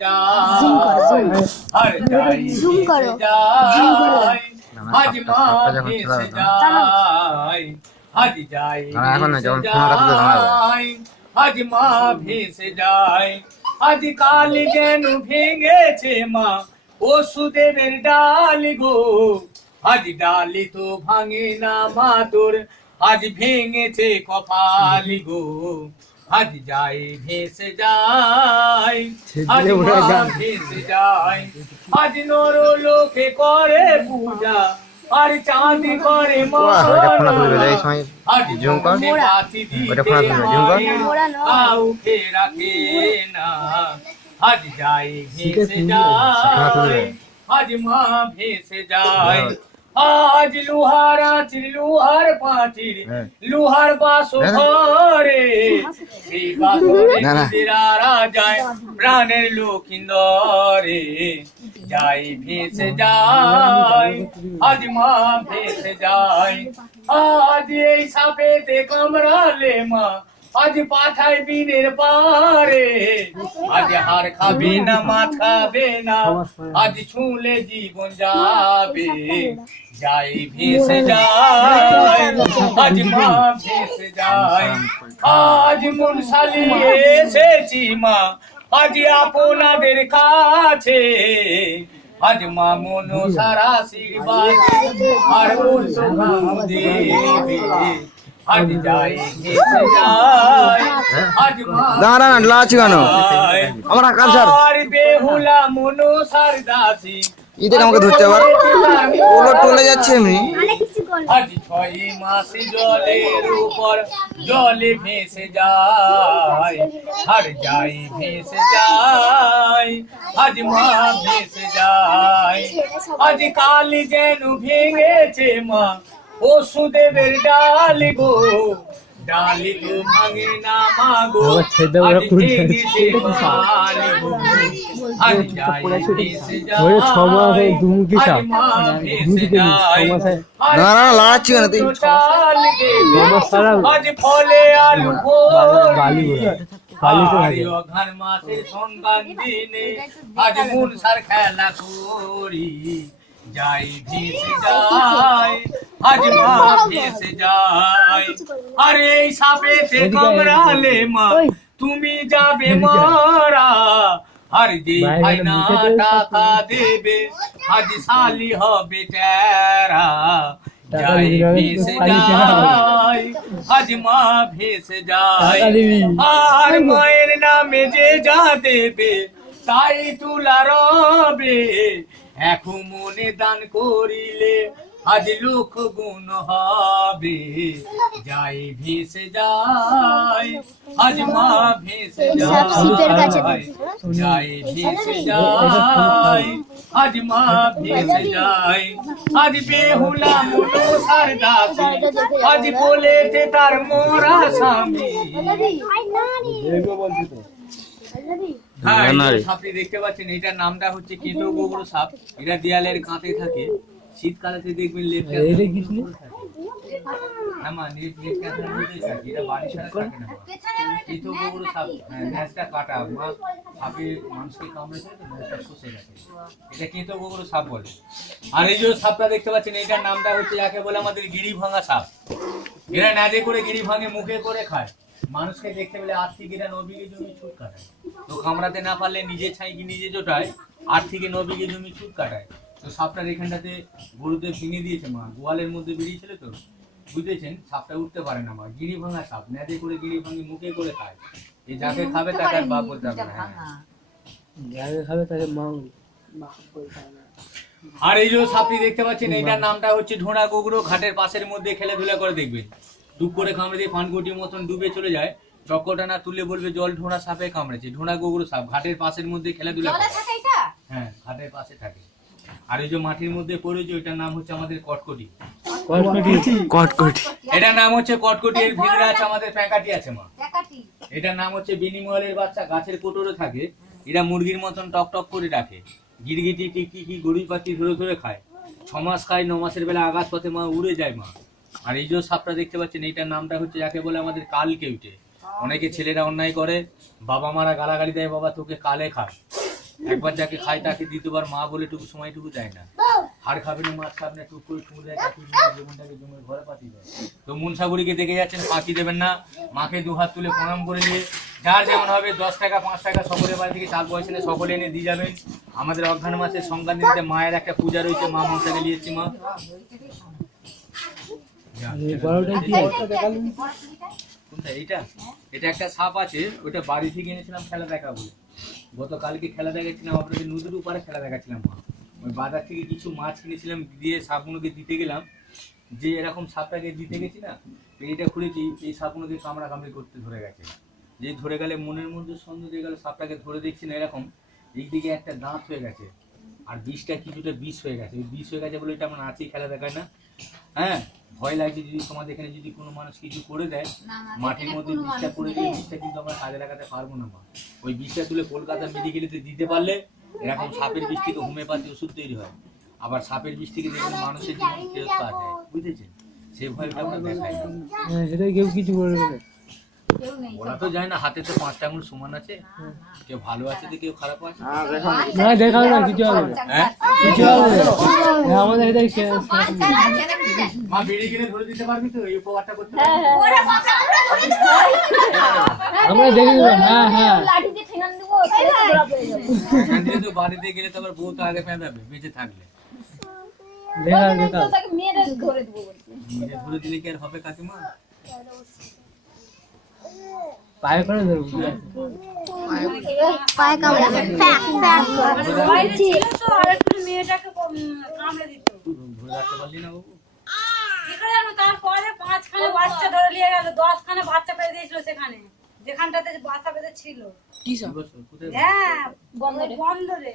जाए हर जाई भेसे जाए आज माँ भेसे जाए आज जाई भेसे जाए आज माँ भेसे जाए आज काली যেন ভেঙেছে মা ওষুধের ডালি গো আজ ডালি তো ভাঙে না মা তোর আজ ভেঙেছে কপালি গো আজ যাই ভেসে যাই আজ মা ভেসে যাই আজ নর লোকে করে পূজা আর চাঁদ করে আজ জমে পাতি দিতে কাউকে রাখে না আজ যাই ভেসে যাই আজ মা ভেসে যায় আজ লোহার আঁচির লোহার পাঁচির লোহার বাসো ঘরে সেই বাসরে নিজেরা যায় প্রাণের লক্ষিন্দরে যাই ভেসে যায় আজ মা ভেসে যায় আজ এই সাপেতে কামড়ালে মা আজ পাঠাই বিনের পারে আজ হার খাবে না মাথাবে না আজ ছুঁলে জীবন যাবে যাই ভেসে যায় আজ মা ভেসে যায় আজ মন সালিয়ে এসেছি মা আজ আপনাদের কাছে আজ মা মনো সারা আশীর্বাদ আর ওর সোহাগ দেবে আজ যাই ভেসে যায় আজ মা দাঁড়ান লাচ কেন আমরা কালচার আর বেহুলা মনো সারদাসী ইদের আমাকে ধরতে আবার ওলো টলে যাচ্ছে এমনি আজ 6 মাস জলের উপর জলে ভেসে যায় আর যাই ভেসে যায় আজ মা ভেসে যায় আজ কালি যেন ভেঙেছে মা ওষুধের ডালি গো ডালি তো ভাঙে না মা গো আজ ভেঙেছে কপালি গো আজ যাই ভেসে যায় আজ মা ভেসে যায় না না লাড়াচ্ছি কেন তুই আজ ফলে আলু বালি অঘান মাসে সন্তান দিনে আজ মন সার খেলা করি যাই ভেসে যায় আজ মা ভেসে যায় আরে এই সাপেতে কামড়ালে মা তুমি যাবে মারা আর যে ভাই না টাকা দেবে আজ শালি হবে তেরা যাই ভেসে যায় আজ মা ভেসে যায় আর মায়ের নামে যে যা দেবে তাই তুলা রবে এখন মনে দান করিলে আজ লক্ষ গুণ হবে যাই ভেসে যায় আজ মা ভেসে যায় যাই ভেসে যায় আজ মা ভেসে যায় আজ বেহুলা মনো সারদাসী আজ বলেছে তার মোরা স্বামী হ্যাঁ সাপটি দেখতে পাচ্ছেন এটার নামটা হচ্ছে কেঁতো গোবর সাপ এটা দেয়ালের কাঁতে থাকে শীতকালেতে দেখবেন লেপটা হ্যাঁ মা এটা বাড়ি ছাড়া থাকে না কেঁতো গোবর সাপ ন্যাসটা কাটা মা সাপে মানুষকে কামড়েছে তো ন্যাসটা খসে গেছে এটা কেঁতো গোবর সাপ বলে আর এই যে সাপটা দেখতে পাচ্ছেন এটার নামটা হচ্ছে যাকে বলে আমাদের গিরি ভাঙা সাপ এরা নাজে করে গিরি ভাঙে মুখে করে খায় মানুষকে দেখতে পেলে আর্থিক এরা 9 বিঘে জমি ছুট কাটায় তো কামড়াতে না পারলে নিজে ছাই কি নিজে জোটায় 8 থেকে 9 বিঘে জমি ছুট কাটায় তো সাপটার এখানটাতে গরুতে ভেঙে দিয়েছে মা গোয়ালের মধ্যে বেরিয়েছিল তো বুঝেছেন সাপটা উঠতে পারে না মা গিরি ভাঙা সাপ নেদে করে গিরি ভাঙে মুখে করে খায় এই যাকে খাবে তাকে আর বাপ বলতে হবে না যাকে খাবে তাকে মা আর এই যে সাপটি দেখতে পাচ্ছেন এটার নামটা হচ্ছে ঢোড়া গোগরো ঘাটের পাশের মধ্যে খেলাধুলা করে দেখবেন ডুব করে কামড়ে দিয়ে পানগুটির মতন ডুবে চলে যায় চক্করটা না তুলে বলবে জল ঢোড়া সাপে কামড়েছে ঢোড়া গোগরো সাপ ঘাটের পাশের মধ্যে খেলাধুলা করে হ্যাঁ ঘাটের পাশে থাকে আর এই যে মাটির মধ্যে পড়েছে ওইটার নাম হচ্ছে আমাদের কটকটি কটকটি এটার নাম হচ্ছে কটকটি এর ভিতরে আছে আমাদের প্যাকাটি আছে মা এটার নাম হচ্ছে বিনিময়ের বাচ্চা গাছের কোটরে থাকে এরা মুরগির মতন টক টক করে রাখে গিরগিটি টিকটিকি গরুই পাখি ধরে ধরে খায় 6 মাস খায় 9 মাসের বেলা আকাশ পথে মা উড়ে যায় মা আর এই যে সাপটা দেখতে পাচ্ছেন এইটার নামটা হচ্ছে যাকে বলে আমাদের কাল কেউটে অনেকে ছেলেরা অন্যায় করে বাবা মারা গালাগালি দেয় বাবা তোকে কালে খাস একবার যাকে খায় তাকে দ্বিতীয়বার মা বলে টুকু সময়টুকু দেয় না। হাড় খাবে না, মাছ খাবে না, টুক করে ঠুঁ দেয়, জীবনটাকে জমের ঘরে পাঠিয়ে দেয়। তো মনসাগুড়িকে দেখে যাচ্ছেন, ফাঁকি দেবেন না। মাকে দুহাত তুলে প্রণাম করে দিয়ে যার যেমন হবে 10 টাকা 5 টাকা সকলের বাড়ি থেকে চাল পয়সা নিয়ে সকলে এনে দিয়ে যাবেন। আমাদের অঘ্রাণ মাসের সংক্রান্তিতে মায়ের একটা পূজা রয়েছে, মা মনসাকে নিয়েছি মা। এই বড়টা কি কোনটা এইটা? এটা একটা সাপ আছে, ওটা বাড়ি থেকে এনেছিলাম খেলা দেখা বলে। গতকালকে খেলা দেখাচ্ছিলাম আপনাদের, নদীর উপরে খেলা দেখাচ্ছিলাম মা। ওই বাজার থেকে কিছু মাছ কিনেছিলাম, দিয়ে সাপগুলোকে দিতে গেলাম। যে এরকম সাপটাকে দিতে গেছি না, তো এইটা খুলেছি, এই সাপগুলোকে কামড়া কামড়ি করতে ধরে গেছে। যে ধরে গেলে মনের মধ্যে সন্দেহ দিয়ে গেল, সাপটাকে ধরে দেখছি না এরকম এই দিকে একটা দাঁত হয়ে গেছে, আর বিষটা কিছুটা বিষ হয়ে গেছে। ওই বিষ হয়ে গেছে বলে এটা আমার আছি খেলা দেখায় না। হ্যাঁ, ভয় লাগছে যদি তোমাদের এখানে যদি কোনো মানুষ কিছু করে দেয়, মাটির মধ্যে বিষটা পড়ে দিয়ে বিষটা কিন্তু আমরা কাজে লাগাতে পারবো না মা। ওই বিষটা তুলে কলকাতা মেডিকেলেতে দিতে পারলে এরকম সাপের বিষ থেকে হোমিওপ্যাথি ওষুধ তৈরি হয়। আবার সাপের বিষ থেকে দেখবেন মানুষের জীবন ফেরত পাওয়া যায়, বুঝেছেন? সেই ভয়টা আমরা দেখাই না। সেটা কেউ কিছু বলবে না, বলা তো যায় না, হাতে তো 5টা আঙুল সমান আছে, কেউ ভালো আছে তো কেউ খারাপ আছে। না দেখাও না, কিছু হবে না, হ্যাঁ, কিছু হবে না। আমাদের এটাই মা বেরিয়ে গেলে ধরে দিতে পারবি তো, এই উপকারটা করতে আমরা দেখে দেবো। হ্যাঁ হ্যাঁ, পারবি তো। বাড়িতে গেলে তো আবার বউ তো আগে পেঁদাবে বেঁচে থাকলে। দেখাও দেখাও। মেরে ধরে দিলে কি আর হবে কাকিমা? পায়ে করে ধরবো। পায়ে কামড়াবে, ফ্যাক ফ্যাক মেয়েটাকে কামড়ে দিত। ধরে রাখতে পারলি না বাবু? কি করে জানো? তারপরে 5খানে বাচ্চা ধরে নিয়ে গেল, 10খানে বাচ্চা পেয়ে দিয়েছিল সেখানে, যেখানটাতে বাচ্চা পেতে ছিল। কোথায়? হ্যাঁ, বন্দরে। বন্ধুরে।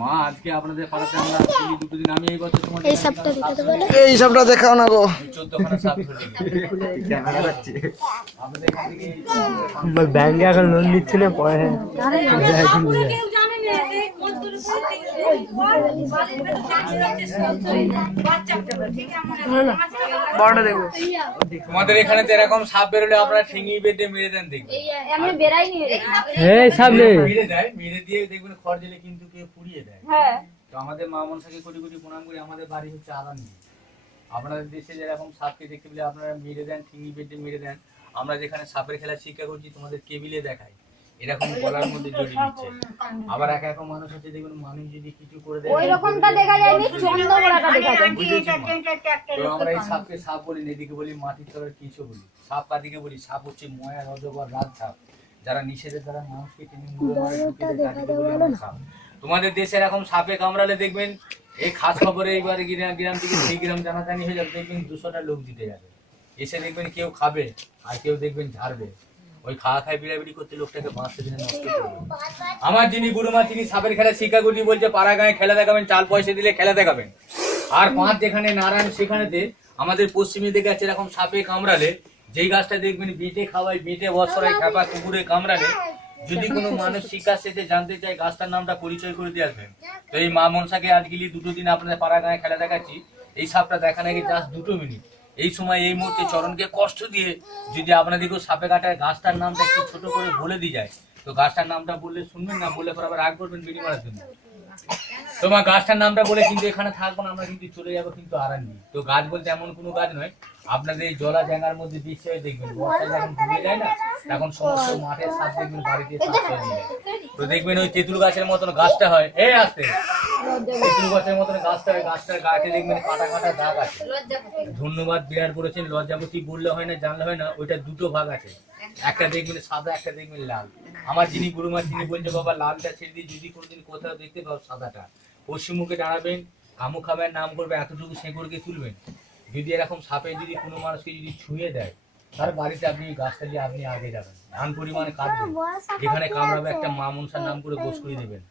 মা আজকে আপনাদের পাড়াতে আমরা আসছি 2 দিন। আমি এই বছর তোমাদের এই সবটা দিতে বলে। এই সবটা দেখাও না গো। 14খানা সাপ ধরে ক্যামেরা রাখছি আমাদের এখান থেকে। ব্যাংকে এখন লোন দিচ্ছে না, পরে পুরো কেউ জানে না এই মন্ত্রী বাড়ির ভেতরে বাচ্চা পেতে, ঠিক আছে? বড়টা দেখবো। তোমাদের এখানে তো এরকম সাপ বেরোলে আপনারা ঠেঙিয়ে বেঁধে মেরে দেন, দেখবেন আমি বেরাইনি এই সামনে মেরে দেয়, মেরে দিয়ে দেখবেন খড় জেলে কিন্তু কেউ পুড়িয়ে দেয়। হ্যাঁ তো আমাদের মা মনসাকে কোটি কোটি প্রণাম করি। আমাদের বাড়ি হচ্ছে আদানি। আপনাদের দেশে যেরকম সাপকে দেখতে পেলে আপনারা মেরে দেন, ঠেঙি বেঁধে মেরে দেন। আমরা যেখানে সাপের খেলা শিক্ষা করছি তোমাদের কেবিলে দেখাই, এরকম গলার মধ্যে জড়িয়ে দিচ্ছে। আবার একা একা মানুষ হচ্ছে, দেখবেন মানুষ যদি কিছু করে দেয় ওই রকমটা দেখা যায়নি, চন্দ্রবড়াটা দেখা যায়। বুঝেছি মা? তো আমরা এই সাপকে সাপ বলি না, এদিকে বলি মাটির তলার কিছু বলি। সাপ কাদিকে বলি? সাপ হচ্ছে ময়া অজগর রাজ সাপ, যারা নিষেধের দ্বারা মানুষকে টেনে মুড়ে মারে ঢুকে দেয়, তাদেরকে বলি আমরা সাপ। তোমাদের দেশে এরকম সাপে কামড়ালে দেখবেন এই খাস খবরে এইবারে গ্রাম থেকে সেই গ্রাম জানাজানি হয়ে যাবে, দেখবেন 200টা লোক দিতে যাবে, এসে দেখবেন কেউ খাবে আর কেউ দেখবেন ঝাড়বে। ওই খাওয়া খায় বিড়াবিড়ি করতে লোকটাকে বাঁচতে দিনে নষ্ট করবে। আমার যিনি গুরুমা তিনি সাপের খেলা শিক্ষা করছি, বলছে পাড়া গায়ে খেলা দেখাবেন, চাল পয়সা দিলে খেলা দেখাবেন। আর 5 যেখানে নারায়ণ সেখানেতে আমাদের পশ্চিমে দিকে আছে এরকম সাপে কামড়ালে, যেই গাছটা দেখবেন বেটে খাওয়ায়, বেটে বছরায় খাপা কুকুরে কামড়ালে, যদি কোনো মানুষ শিক্ষা শেষে জানতে চায় গাছটার নামটা পরিচয় করে দিয়ে আসবেন। তো এই মা মনসাকে আজকে 2 দিন আপনাদের পাড়া গায়ে খেলা দেখাচ্ছি। এই সাপটা দেখা নাকি জাস্ট 2 মিনিট। এই সময় এই মুহূর্তে চরণকে কষ্ট দিয়ে যদি আপনাদেরকেও সাপে কাটায় গাছটার নামটা একটু ছোট করে বলে দিয়ে যায়, তো গাছটার নামটা বললে শুনবেন না, বলে পর আবার রাগ করবেন বেরি মারার জন্য। তোমার গাছটার নামটা বলে কিন্তু এখানে থাকবো না, আমরা কিন্তু চলে যাবো কিন্তু আরান্দি। তো গাছ বলতে এমন কোনো গাছ নয়, আপনাদের এই জলা জায়গার মধ্যে বৃষ্টি হয়ে দেখবেন বর্ষায় যখন ডুবে যায় না, তখন সমস্ত মাঠের সাপ দেখবেন বাড়িতে সাপ হয়ে যায়। তো দেখবেন ওই তেঁতুল গাছের মতন গাছটা হয়, এই আসতে তেঁতুল গাছের মতন গাছটা হয়, গাছটার গাছে দেখবেন কাটা কাটা দাগ আছে। ধন্যবাদ বিরাট করেছেন, লজ্জাবতী বললে হয় না, জানলে হয় না। ওইটা 2টো ভাগ আছে, একটা দেখবেন সাদা, একটা দেখবেন লাল। আমার যিনি গুরুমা তিনি বলছে বাবা লালটা ছেড়ে দিয়ে যদি কোনোদিন কোথাও দেখতে পাও সাদাটা, পশ্চিম মুখে দাঁড়াবেন, কামু খাবেন, নাম করবে, এতটুকু শেকড়কে তুলবেন। যদি এরকম সাপে যদি কোনো মানুষকে যদি ছুঁয়ে দেয়, তার বাড়িতে আপনি গাছটা দিয়ে আপনি আগে যাবেন, ধান পরিমাণে কাটবেন, যেখানে কামড়াবে একটা মা মনসার নাম করে গোস করে দেবেন।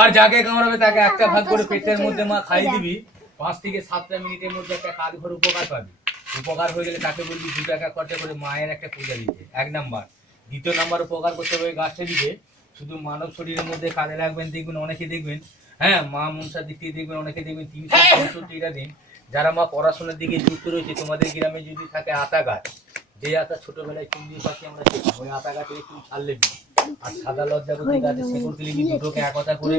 আর যাকে কামড়াবে তাকে একটা ভাগ করে পেটের মধ্যে মা খাই দিবি, 5 থেকে 7টা মিনিটের মধ্যে একটা কাজ ঘর উপকার পাবি। উপকার হয়ে গেলে তাকে বলবি 2 টাকা খরচা করে মায়ের একটা পূজা দিতে, 1 নাম্বার। 2 নাম্বার উপকার করতে হবে গাছটা দিকে, শুধু মানব শরীরের মধ্যে কাজে রাখবেন। দেখবেন অনেকে দেখবেন, হ্যাঁ মা মনসার দিক থেকে দেখবেন অনেকে দেখবেন 365টা দিন যারা মা পড়াশোনার দিকে যুক্ত রয়েছে, তোমাদের গ্রামে যদি থাকে আতা গাছ, যে আতা ছোটবেলায় চুন দিয়ে পাখি আমরা খেতাম, ওই আতা গাছের একটু ছাড়লে আর সাদা লজ্জাবতী গাছে শিকড় দিলে কি দুটোকে একতা করে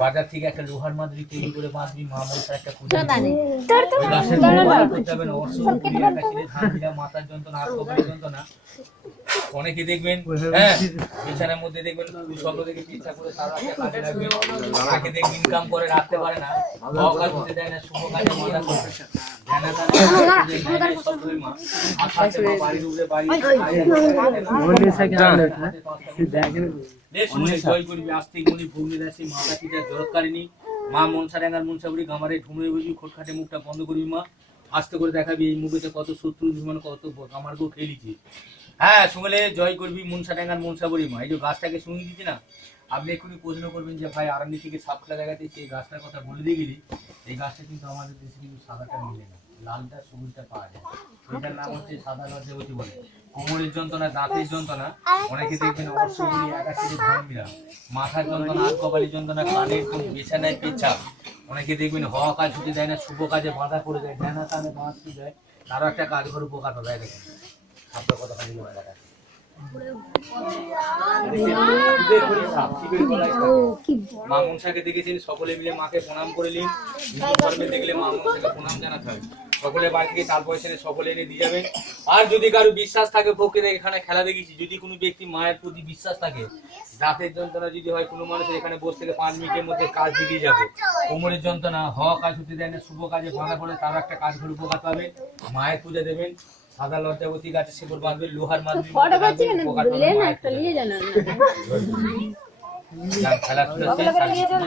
বাজার থেকে একটা লোহার মাদুরি তৈরি করে বাঁধবি, মা মনসার একটা পূজা দিবি। ওই গাছের ব্যবহার করতে হবে না, অর্থ কুড়ি একটা কিনে ধান দিলাম, মাথার যন্ত্রণা, হাত কপালের যন্ত্রণা। অনেকে দেখবেন হ্যাঁ বিছানার মধ্যে দেখবেন স্বপ্ন দেখে ইচ্ছা করে তারা একটা কাজে লাগবে। অনেকে দেখবেন ইনকাম করে রাখতে পারে না, অকাল হতে দেয় না, শুভ কাজে মাথা করবে বাড়ির উপরে বাড়ি জয় করবি আস্তিক মনি ভূমি রাশি মাথা পিতা জরৎকারিণী মা মনসা ডাঙ্গার মনসাবুড়ি গামারে ঠুমরে বুঝবি খোটখাটে মুখটা বন্ধ করবি মা, আস্তে করে দেখাবি এই মুখেতে কত শত্রু বিমান কত আমার গো খেলিছি। হ্যাঁ শুনলে জয় করবি মনসা ডাঙ্গার মনসাবুড়ি মা। এই যে গাছটাকে শুনিয়ে দিচ্ছি না, আপনি এক্ষুনি প্রশ্ন করবেন যে ভাই আরান্দি থেকে সাপখেলা জায়গাতে সেই গাছটার কথা বলে দিয়ে গেলি, এই গাছটা কিন্তু আমাদের দেশে কিন্তু সাদাটা মিলে না, লালটা সবুজটা পাওয়া যায়। এটার নাম হচ্ছে সাদা লজ্জাবতী বলে। কোমরের যন্ত্রণা, দাঁতের যন্ত্রণা, অনেকে দেখবেন অর্শগুলি একাশিতে ভাঙবিরা, মাথার যন্ত্রণা, হাত কপালের যন্ত্রণা, কানের খুব বিছানায় পেঁচা, অনেকে দেখবেন হওয়া কাজ ছুটি দেয় না, শুভ কাজে বাধা করে দেয়, ডানা কানে বাঁধতে দেয়, তারও একটা কাজ করে উপকার দেয়। দেখেন আপনার কথা খালি মা মনসাকে দেখেছেন, সকলে মিলে মাকে প্রণাম করে নিন। হিন্দু ধর্মে দেখলে মা মনসাকে প্রণাম জানাতে হয়। সকলে বাড়ি থেকে তার পয়সা সকলে এনে দিয়ে যাবেন। আর যদি কারো বিশ্বাস থাকে, পক্ষে এখানে খেলা দেখেছি, যদি কোনো ব্যক্তি মায়ের প্রতি বিশ্বাস থাকে, দাঁতের যন্ত্রণা যদি হয়, কোনো মানুষের এখানে বসে থেকে 5 মিনিটের মধ্যে কাজ দিয়ে যাবে। কোমরের যন্ত্রণা, হওয়া কাজ হতে দেয় না, শুভ কাজে বাধা করে, তার একটা কাজ করে উপকার পাবে। মায়ের পূজা দেবেন, সাদা লজ্জাবতী গাছে শিকড় বাঁধবে, লোহার মাধ্যমে খেলাধুলা